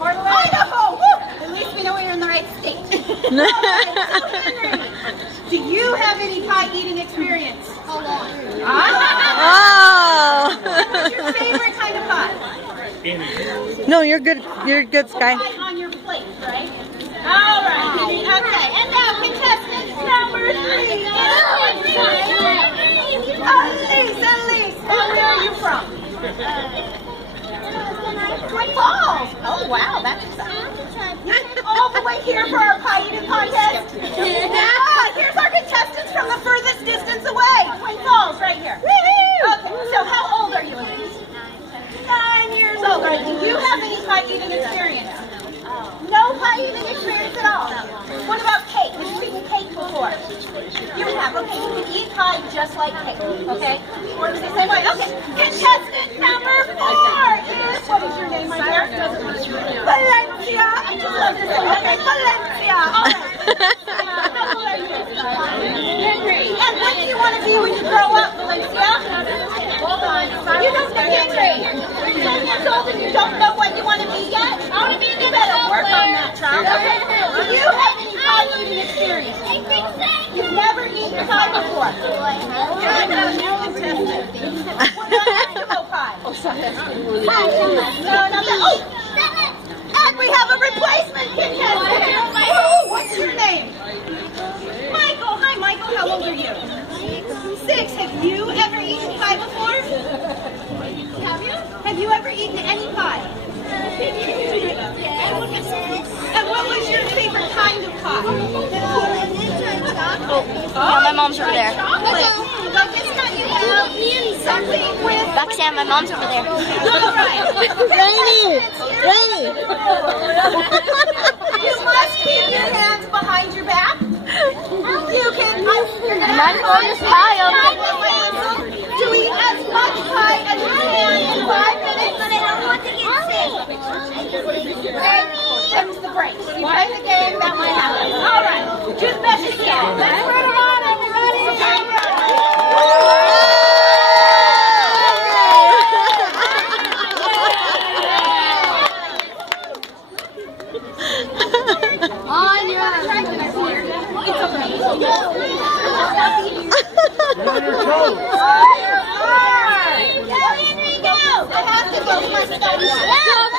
Idaho! Woo! At least we know we're in the right state. All right, so Henry, do you have any pie eating experience? Hold on. Oh! What's your favorite kind of pie? No, you're good. You're good, Sky. Pie on your plate, right? All right. Okay. And now contestant number 3. Elise. Now, where are you from? Twin Falls. Oh, wow. That's exciting. All the way here for our pie eating contest. Here's our contestants from the furthest distance away. Twin Falls, right here. Okay. So how old are you, Elise? 9 years old. Do you have any pie eating experience? No pie eating experience at all. What about cake? Have you eaten cake before? You have. Okay, you can eat pie just like cake. Okay? Works the same way. Okay. Contestant number 4 is, what is your name, my dear? Valencia. I just love this name. Okay, Valencia. All right. How old are you? Henry. And what do you want to be when you grow up, Valencia? Hold on. You don't know Henry. You're 10 years old and you don't know what you want to be yet? I want to be in the better work on that, child. Do you have any pie eating experience? You've never eaten pie before. You're like a new contestant. What about Eskimo pie? Oh, sorry. No, not that. Oh, and we have a replacement contestant. Oh, what's your name? Michael. Hi, Michael. How old are you? 6. Have you ever eaten pie before? Have you? Have you ever eaten any pie? And what was your favorite kind of pie? Yeah, my mom's over there. Like this kind you have something with... Roxanne, my mom's over there. All right. Rainy! You must keep your hands behind your back. You can... Mind blowing this pie up. To eat as much pie as you can in 5 minutes. But I don't want to get sick. Comes the break. You play the game, that might happen. All right. Do the best you can. Let's put them on, everybody. On your toes. All right. Go, Henry, go. I have to go to my study.